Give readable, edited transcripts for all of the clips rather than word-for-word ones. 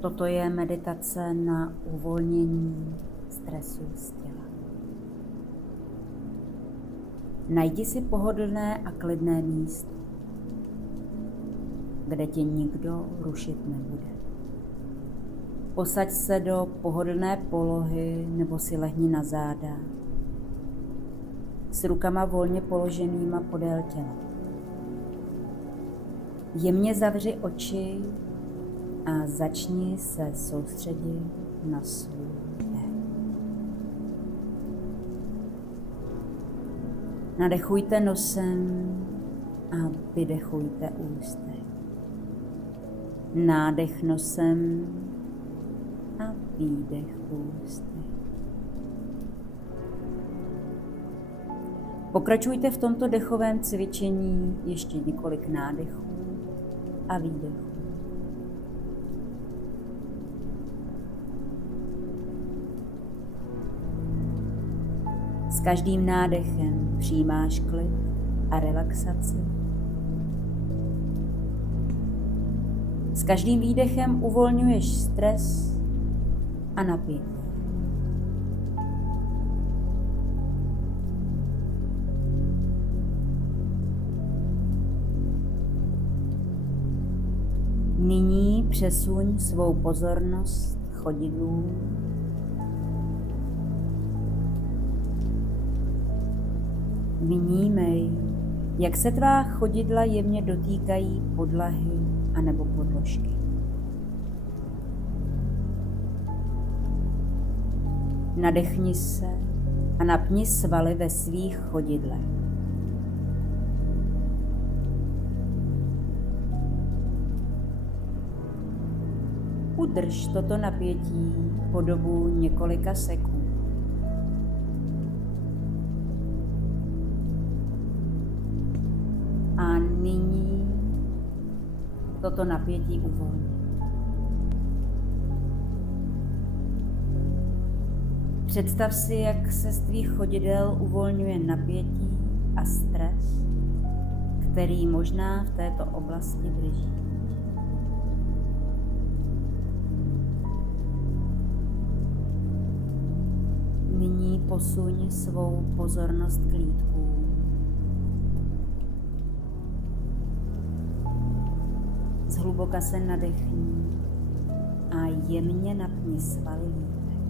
Toto je meditace na uvolnění stresu z těla. Najdi si pohodlné a klidné místo, kde tě nikdo rušit nebude. Posaď se do pohodlné polohy nebo si lehni na záda s rukama volně položenýma podél těla. Jemně zavři oči a začni se soustředit na svůj dech. Nadechujte nosem a vydechujte ústy. Nádech nosem a výdech ústy. Pokračujte v tomto dechovém cvičení ještě několik nádechů a výdechů. S každým nádechem přijímáš klid a relaxaci. S každým výdechem uvolňuješ stres a napětí. Nyní přesuň svou pozornost k chodidlům. Vnímej, jak se tvá chodidla jemně dotýkají podlahy anebo podložky. Nadechni se a napni svaly ve svých chodidlech. Udrž toto napětí po dobu několika sekund. A nyní toto napětí uvolni. Představ si, jak se z tvých chodidel uvolňuje napětí a stres, který možná v této oblasti drží. Nyní posuň svou pozornost k lítkům. Zhluboka se nadechni a jemně napni svaly lítek.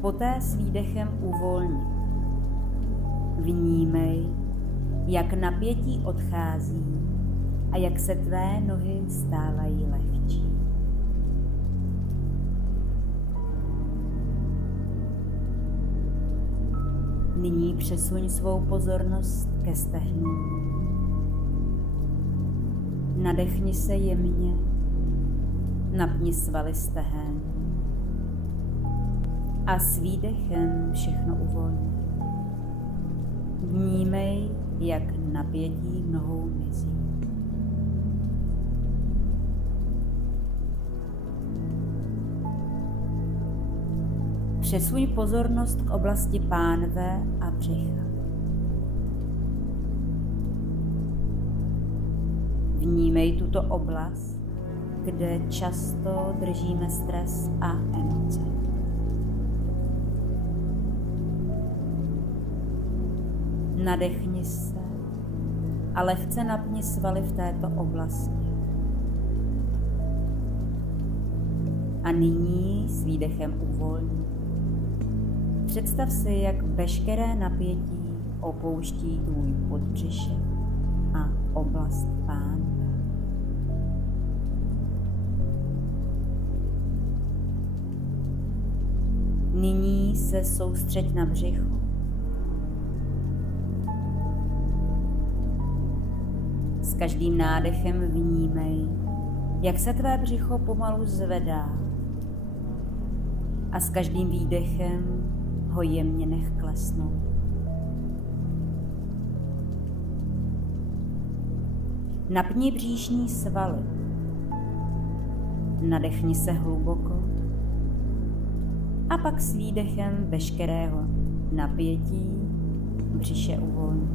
Poté s výdechem uvolni. Vnímej, jak napětí odchází a jak se tvé nohy stávají lehčí. Nyní přesuň svou pozornost ke stehnům. Nadechni se jemně, napni svaly stehen a s výdechem všechno uvolni. Vnímej, jak napětí v nohou mizí. Přesuň pozornost k oblasti pánve a břicha. Vnímej tuto oblast, kde často držíme stres a emoce. Nadechni se a lehce napni svaly v této oblasti. A nyní s výdechem uvolni. Představ si, jak veškeré napětí opouští tvůj podbřišek a oblast pánve. Nyní se soustřeď na břicho. S každým nádechem vnímej, jak se tvé břicho pomalu zvedá a s každým výdechem ho jemně nech klesnout. Napni bříšní svaly. Nadechni se hluboko a pak s výdechem veškerého napětí břiše uvolni.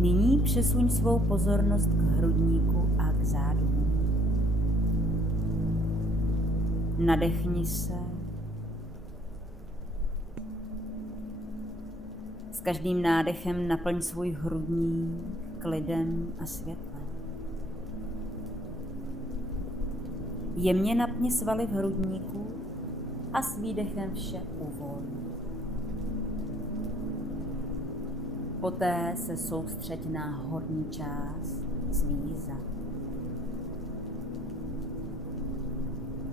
Nyní přesuň svou pozornost k hrudníku a k zádům. Nadechni se. S každým nádechem naplň svůj hrudník klidem a světlem. Jemně napni svaly v hrudníku a s výdechem vše uvolni. Poté se soustřeď na horní část svíza.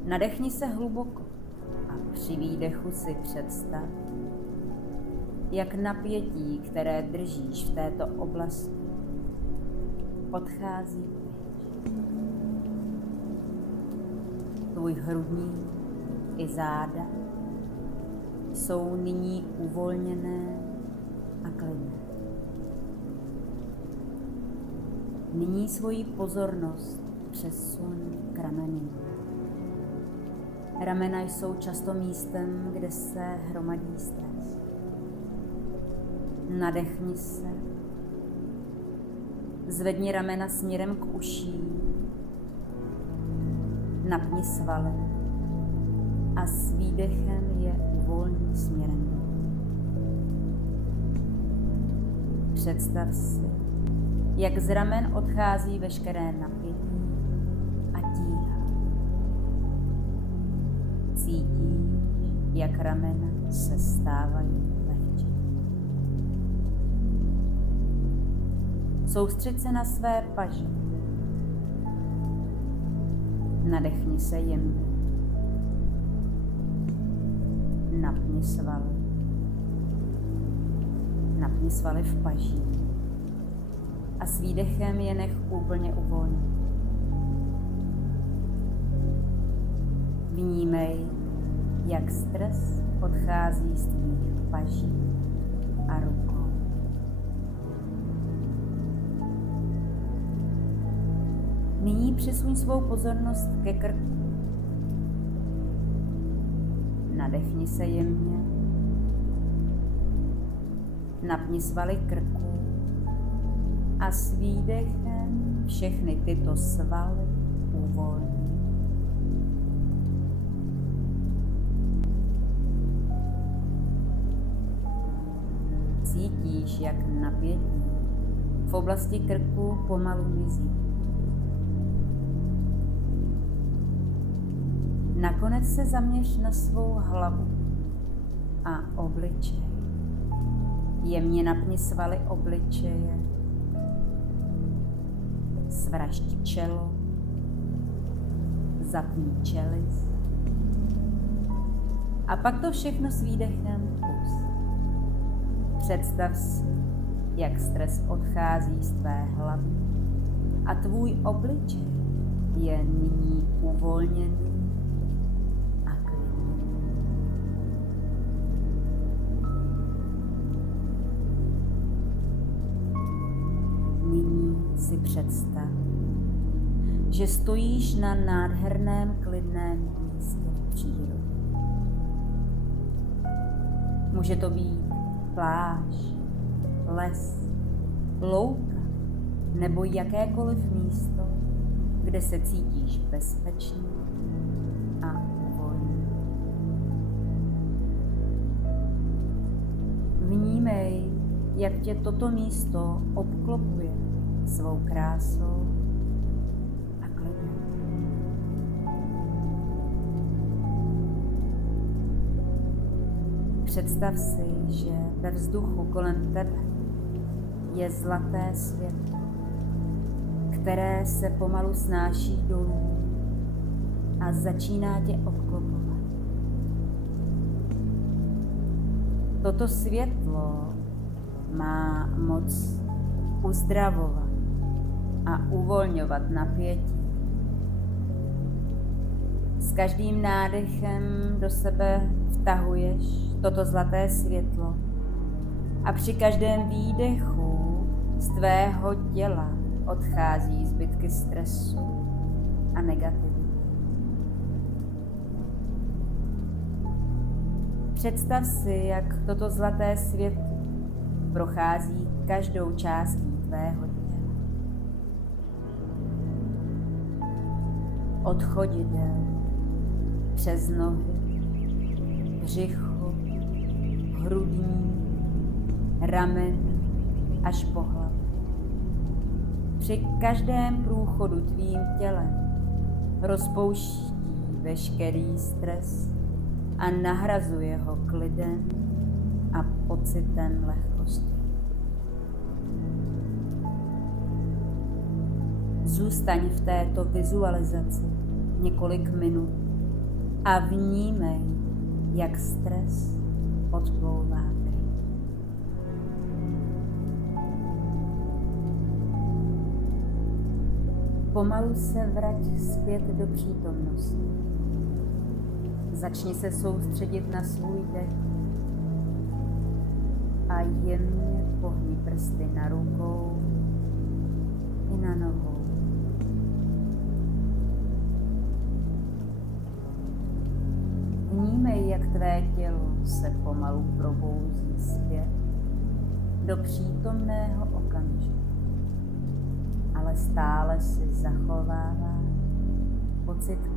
Nadechni se hluboko a při výdechu si představ, jak napětí, které držíš v této oblasti, odchází pryč. Tvůj hrudník i záda jsou nyní uvolněné a klidné. Nyní svoji pozornost přesuň k ramenům. Ramena jsou často místem, kde se hromadí stres. Nadechni se. Zvedni ramena směrem k uším. Napni svaly a s výdechem je uvolni směrem dolů. Představ si, jak z ramen odchází veškeré napětí a tíha. Cítíš, jak ramena se stávají lehčí. Soustřeď se na své paže. Nadechni se jemně. Napni svaly. Napni svaly v paží. A s výdechem je nech úplně uvolnit. Vnímej, jak stres odchází z tvých paží a rukou. Nyní přesuň svou pozornost ke krku. Nadechni se jemně. Napni svaly krku a s výdechem všechny tyto svaly uvolni. Cítíš, jak napětí v oblasti krku pomalu mizí. Nakonec se zaměř na svou hlavu a obličej. Jemně napni svaly obličeje. Svrašť čelo. Zapni čelist. A pak to všechno s výdechem pust. Představ si, jak stres odchází z tvé hlavy a tvůj obličej je nyní uvolněný a klidný. Nyní si představ, že stojíš na nádherném klidném místě v přírodě. Může to být pláž, les, louka nebo jakékoliv místo, kde se cítíš bezpečný a volný. Vnímej, jak tě toto místo obklopuje svou krásou a klidem. Představ si, že ve vzduchu kolem tebe je zlaté světlo, které se pomalu snáší dolů a začíná tě obklopovat. Toto světlo má moc uzdravovat a uvolňovat napětí. S každým nádechem do sebe vtahuješ toto zlaté světlo a při každém výdechu z tvého těla odchází zbytky stresu a negativity. Představ si, jak toto zlaté světlo prochází každou částí tvého těla. Od chodidel, přes nohy, břicho, hrudní, ramen až po hlavu. Při každém průchodu tvým tělem rozpouští veškerý stres a nahrazuje ho klidem a pocitem lehkosti. Zůstaň v této vizualizaci několik minut a vnímej, jak stres odplouvá pryč. Pomalu se vrať zpět do přítomnosti. Začni se soustředit na svůj dech a jemně pohni prsty na rukou i na nohou. Vnímej, jak tvé tělo se pomalu probouzí zpět do přítomného okamžiku, ale stále si zachovává pocit